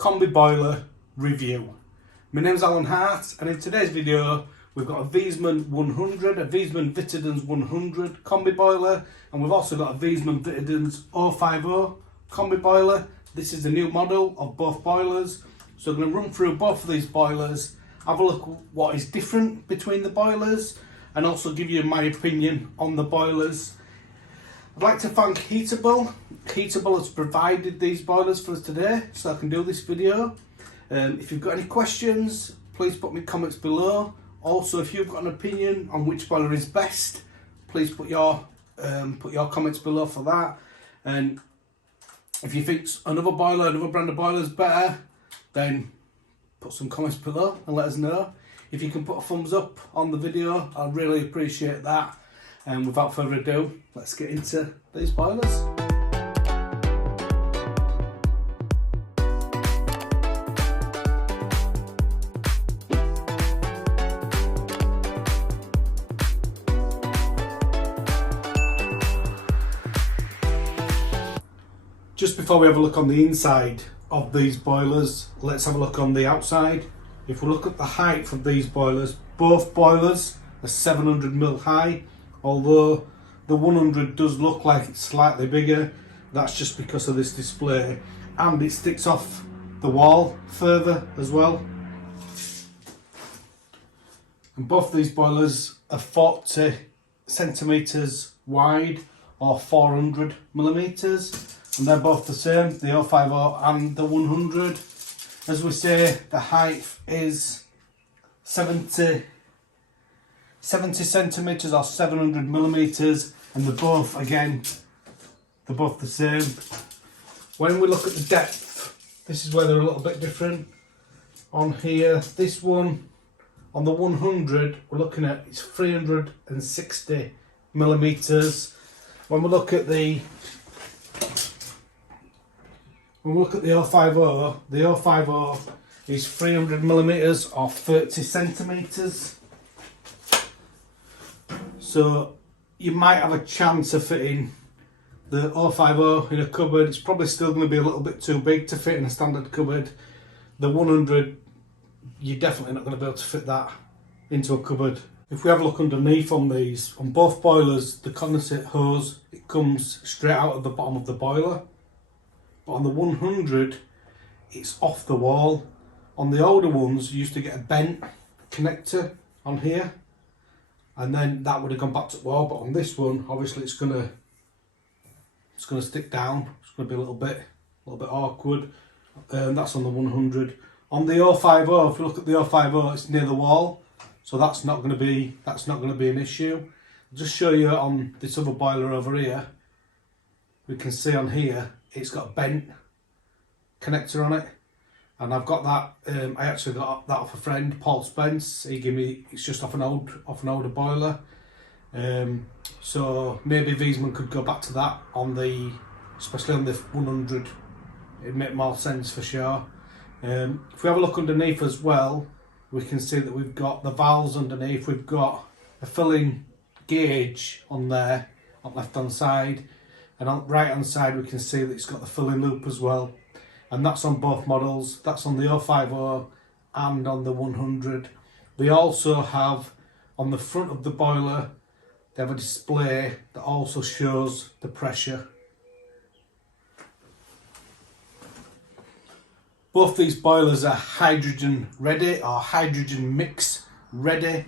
Combi boiler review. My name's Alan Hart, and in today's video we've got a Viessmann 100, a Viessmann Vitodens 100 combi boiler, and we've also got a Viessmann Vitodens 050 combi boiler. This is the new model of both boilers, so I'm going to run through both of these boilers, have a look at what is different between the boilers, and also give you my opinion on the boilers. I'd like to thank Heatable. Heatable has provided these boilers for us today, so I can do this video. If you've got any questions, please put me comments below. Also, if you've got an opinion on which boiler is best, please put your comments below for that. And if you think another brand of boiler is better, then put some comments below and let us know. If you can put a thumbs up on the video, I'd really appreciate that. And without further ado, let's get into these boilers. Just before we have a look on the inside of these boilers, let's have a look on the outside. If we look at the height of these boilers, both boilers are 700mm high, although the 100 does look like it's slightly bigger. That's just because of this display, and it sticks off the wall further as well. And both these boilers are 40 centimetres wide or 400mm. And they're both the same, the 050 and the 100. As we say, the height is 70 centimetres or 700mm, and they're both the same. When we look at the depth, this is where they're a little bit different. On here, this one, on the 100, we're looking at, it's 360mm. When we look at the 050, the 050 is 300mm or 30 centimetres. So you might have a chance of fitting the 050 in a cupboard. It's probably still going to be a little bit too big to fit in a standard cupboard. The 100, you're definitely not going to be able to fit that into a cupboard. If we have a look underneath on these, on both boilers, the condensate hose, it comes straight out of the bottom of the boiler. But on the 100, it's off the wall. On the older ones, you used to get a bent connector on here, and then that would have gone back to the wall. But on this one, obviously, it's gonna stick down. It's gonna be a little bit awkward. That's on the 100. On the 050, if you look at the 050, it's near the wall, so that's not gonna be an issue. I'll just show you on this other boiler over here. We can see on here, it's got a bent connector on it, and I've got that. I actually got that off a friend, Paul Spence. He gave me. It's just off an older boiler. So maybe Viessmann could go back to that especially on the 100. It'd make more sense for sure. If we have a look underneath as well, we can see that we've got the valves underneath. We've got a filling gauge on there on the left hand side. And on the right hand side we can see that it's got the filling loop as well. And that's on both models. That's on the 050 and on the 100. They also have, on the front of the boiler, they have a display that also shows the pressure. Both these boilers are hydrogen ready or hydrogen mix ready.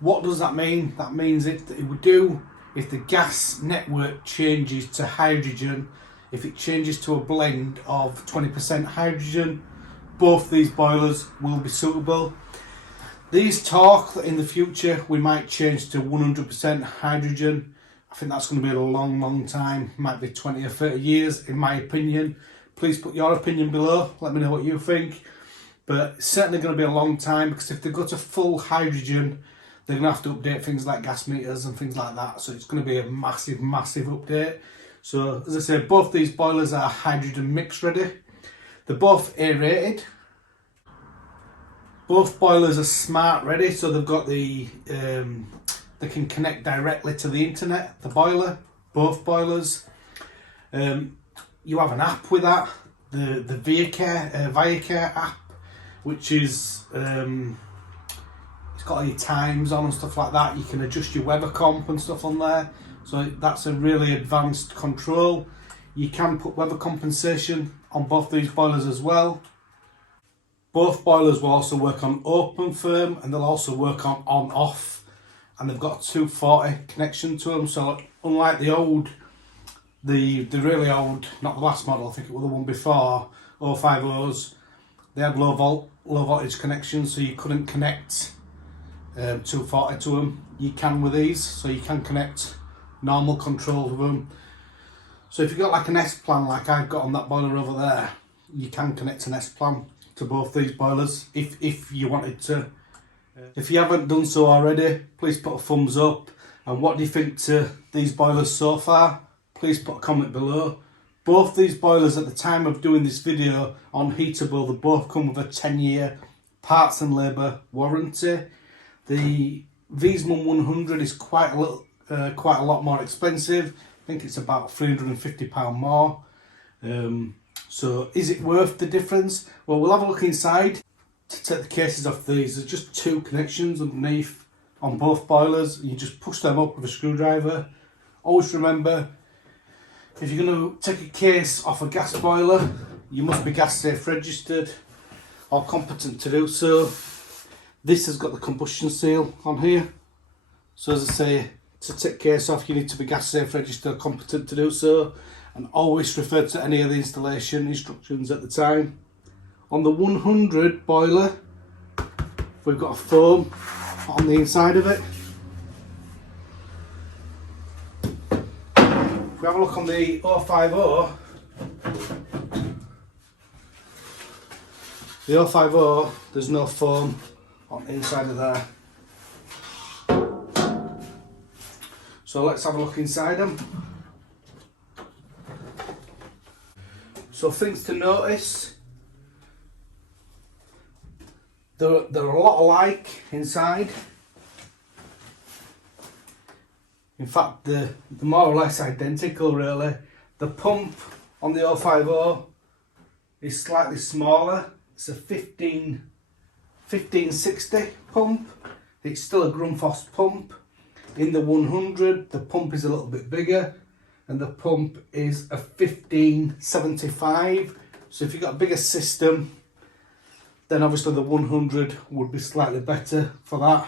What does that mean? That means if the gas network changes to hydrogen, if it changes to a blend of 20% hydrogen, both these boilers will be suitable. These talk that in the future we might change to 100% hydrogen. I think that's going to be a long time, might be 20 or 30 years in my opinion. Please put your opinion below, let me know what you think. But it's certainly going to be a long time, because if they go to full hydrogen, they're going to have to update things like gas meters and things like that. So it's going to be a massive update. So as I say, both these boilers are hydrogen mix ready. They're both A rated. Both boilers are smart ready, so they've got the they can connect directly to the internet, the boiler, both boilers. You have an app with that. the Viessmann app, which is it's got all your times on and stuff like that. You can adjust your weather comp and stuff on there, so that's a really advanced control. You can put weather compensation on both these boilers as well. Both boilers will also work on open firm, and they'll also work on off, and they've got a 240 connection to them. So unlike the really old, not the last model, I think it was the one before, 050s, they had low voltage connections, so you couldn't connect 240 to them. You can with these, so you can connect normal controls with them. So if you've got like an S-plan like I've got on that boiler over there, you can connect an S-plan to both these boilers if you wanted to. If you haven't done so already, please put a thumbs up. And what do you think to these boilers so far? Please put a comment below. Both these boilers at the time of doing this video on Heatable, they both come with a 10-year parts and labour warranty. The Viessmann 100 is quite a lot more expensive. I think it's about £350 more. So is it worth the difference? Well, we'll have a look inside. To take the cases off these, there's just 2 connections underneath on both boilers. You just push them up with a screwdriver. Always remember, if you're going to take a case off a gas boiler, you must be gas safe registered or competent to do so. This has got the combustion seal on here. So as I say, to take case off, you need to be gas safe registered or competent to do so. And always refer to any of the installation instructions at the time. On the 100 boiler, we've got a foam on the inside of it. If we have a look on the 050, there's no foam on the inside of there. So let's have a look inside them. So things to notice. They're a lot alike inside. In fact, they're more or less identical really. The pump on the 050 is slightly smaller. It's a 1560 pump. It's still a Grundfos pump. In the 100, the pump is a little bit bigger, and the pump is a 1575. So if you've got a bigger system, then obviously the 100 would be slightly better for that.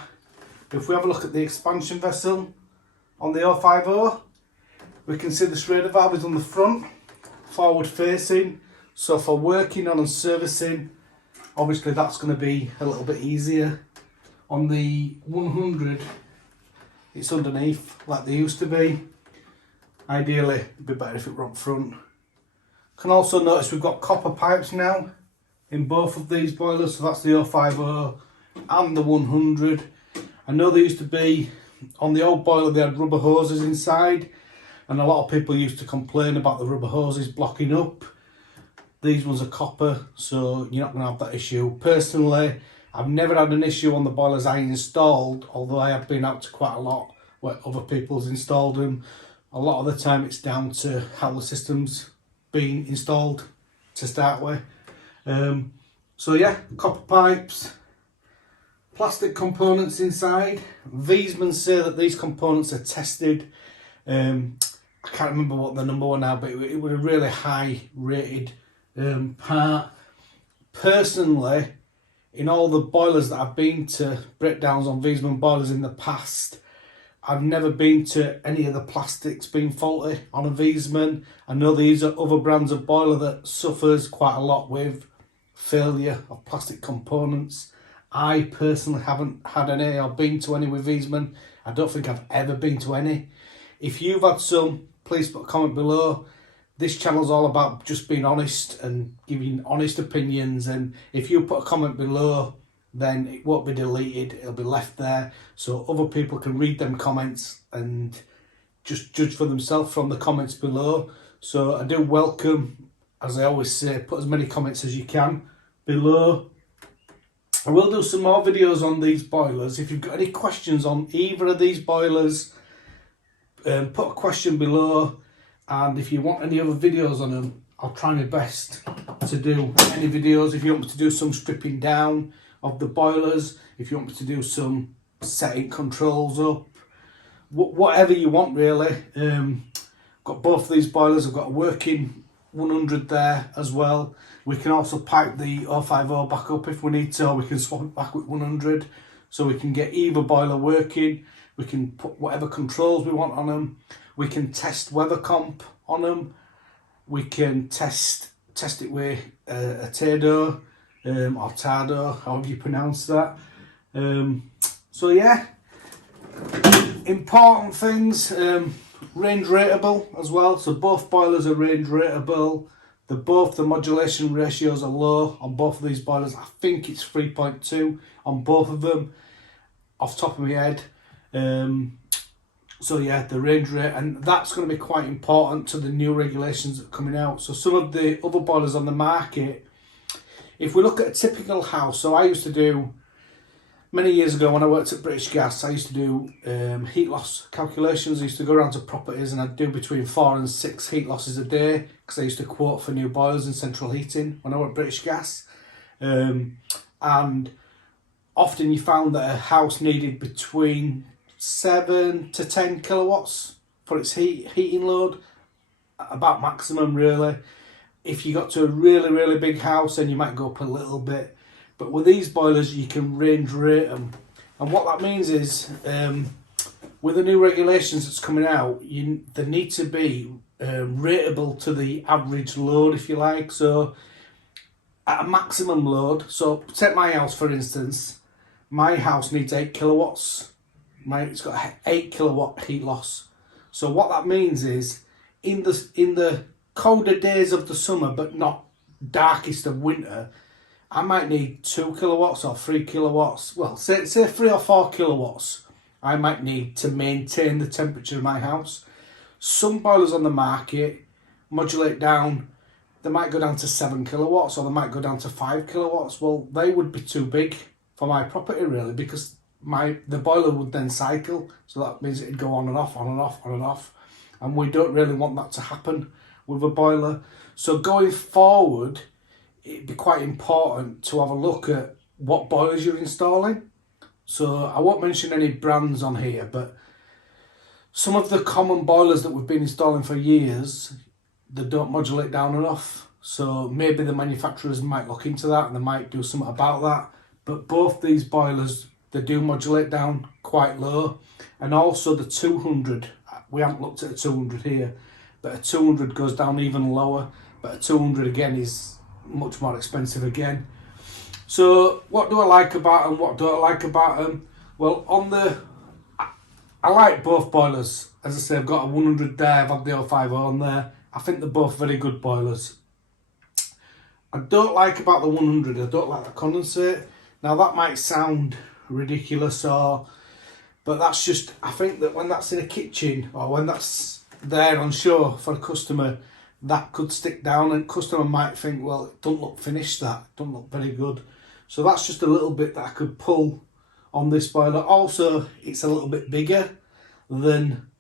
If we have a look at the expansion vessel on the 050, we can see the Schrader valve is on the front, forward facing. So for working on and servicing, obviously that's going to be a little bit easier. On the 100, it's underneath like they used to be. Ideally, it'd be better if it were up front. Can also notice we've got copper pipes now in both of these boilers, so that's the 050 and the 100. I know they used to be, on the old boiler they had rubber hoses inside, and a lot of people used to complain about the rubber hoses blocking up. These ones are copper, so you're not going to have that issue. Personally, I've never had an issue on the boilers I installed, although I have been out to quite a lot where other people's installed them. A lot of the time it's down to how the system's been installed to start with. So yeah, copper pipes, plastic components inside. Viessmann say that these components are tested. I can't remember what the number was now, but it was a really high rated part. Personally, in all the boilers that I've been to, breakdowns on Viessmann boilers in the past, I've never been to any of the plastics being faulty on a Viessmann. I know these are other brands of boiler that suffers quite a lot with failure of plastic components. I personally haven't had any or been to any with Viessmann. I don't think I've ever been to any. If you've had some, please put a comment below. This channel's all about just being honest and giving honest opinions, and if you put a comment below, then it won't be deleted, it'll be left there so other people can read them comments and just judge for themselves from the comments below. So I do welcome, as I always say, put as many comments as you can below. I will do some more videos on these boilers. If you've got any questions on either of these boilers, put a question below, and if you want any other videos on them, I'll try my best to do any videos. If you want me to do some stripping down of the boilers, if you want me to do some setting controls up, whatever you want really. Got both of these boilers. I've got a working 100 there as well. We can also pipe the 050 back up if we need to, or we can swap it back with 100, so we can get either boiler working. We can put whatever controls we want on them. We can test weather comp on them. We can test it with a Tado or Tado, however you pronounce that. So yeah, important things. Range rateable as well, so both boilers are range rateable. The modulation ratios are low on both of these boilers. I think it's 3.2 on both of them off the top of my head. So yeah, the range rate, and that's going to be quite important to the new regulations that are coming out. So some of the other boilers on the market, if we look at a typical house, so I used to do, many years ago when I worked at British Gas, I used to do heat loss calculations. I used to go around to properties and I'd do between 4 and 6 heat losses a day, because I used to quote for new boilers and central heating when I worked at British Gas. And often you found that a house needed between 7 to 10 kilowatts for its heating load, about maximum really. If you got to a really big house, then you might go up a little bit. But with these boilers, you can range rate them. And what that means is, with the new regulations that's coming out, they need to be rateable to the average load, if you like. So at a maximum load, so take my house for instance, my house needs 8 kilowatts. It's got 8 kilowatt heat loss. So what that means is, in the colder days of the summer, but not darkest of winter, I might need 2 kilowatts or 3 kilowatts. Well, say 3 or 4 kilowatts I might need to maintain the temperature of my house. Some boilers on the market modulate down. They might go down to 7 kilowatts, or they might go down to 5 kilowatts. Well, they would be too big for my property really, because the boiler would then cycle. So that means it'd go on and off, on and off, on and off. And we don't really want that to happen with a boiler. So going forward, it'd be quite important to have a look at what boilers you're installing. So I won't mention any brands on here, but some of the common boilers that we've been installing for years, they don't modulate down enough. So maybe the manufacturers might look into that and they might do something about that. But both these boilers, they do modulate down quite low. And also the 200, we haven't looked at a 200 here, but a 200 goes down even lower. But a 200 again is much more expensive again. So what do I like about them? What don't I like about them? Well, I like both boilers. As I say, I've got a 100 there, I've had the 050 on there. I think they're both very good boilers. I don't like about the 100, I don't like the condensate. Now that might sound ridiculous, but that's just, I think that when that's in a kitchen, or when that's there on show for a customer, that could stick down and customer might think, well, it doesn't look finished, that it doesn't look very good. So that's just a little bit that I could pull on this boiler. Also, it's a little bit bigger than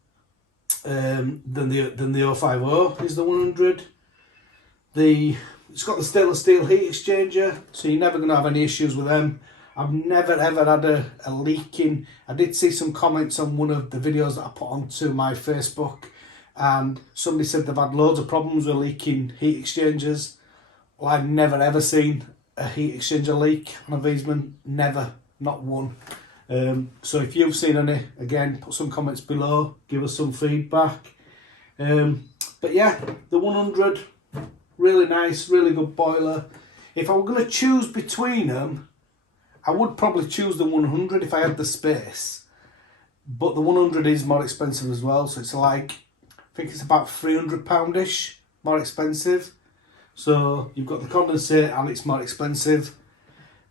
the 050 is the 100. It's got the stainless steel heat exchanger, so you're never going to have any issues with them. I've never ever had a leaking. I did see some comments on one of the videos that I put onto my Facebook, and somebody said they've had loads of problems with leaking heat exchangers. Well, I've never ever seen a heat exchanger leak on a Viessmann. Never, not one. So if you've seen any, again, put some comments below, give us some feedback. But yeah, the 100, really nice, really good boiler. If I were going to choose between them, I would probably choose the 100 if I had the space. But the 100 is more expensive as well, so it's like, I think it's about £300-ish more expensive. So you've got the condensate and it's more expensive.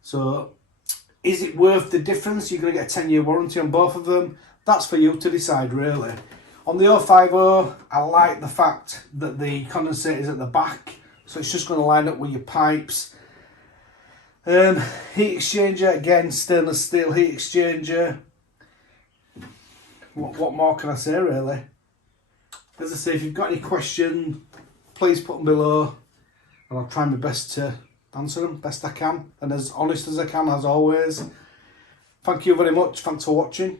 So is it worth the difference? You're going to get a 10-year warranty on both of them. That's for you to decide really. On the 050, I like the fact that the condensate is at the back, so it's just going to line up with your pipes. Heat exchanger, again, stainless steel heat exchanger. What more can I say really? As I say, if you've got any questions, please put them below and I'll try my best to answer them best I can and as honest as I can as always. Thank you very much, thanks for watching.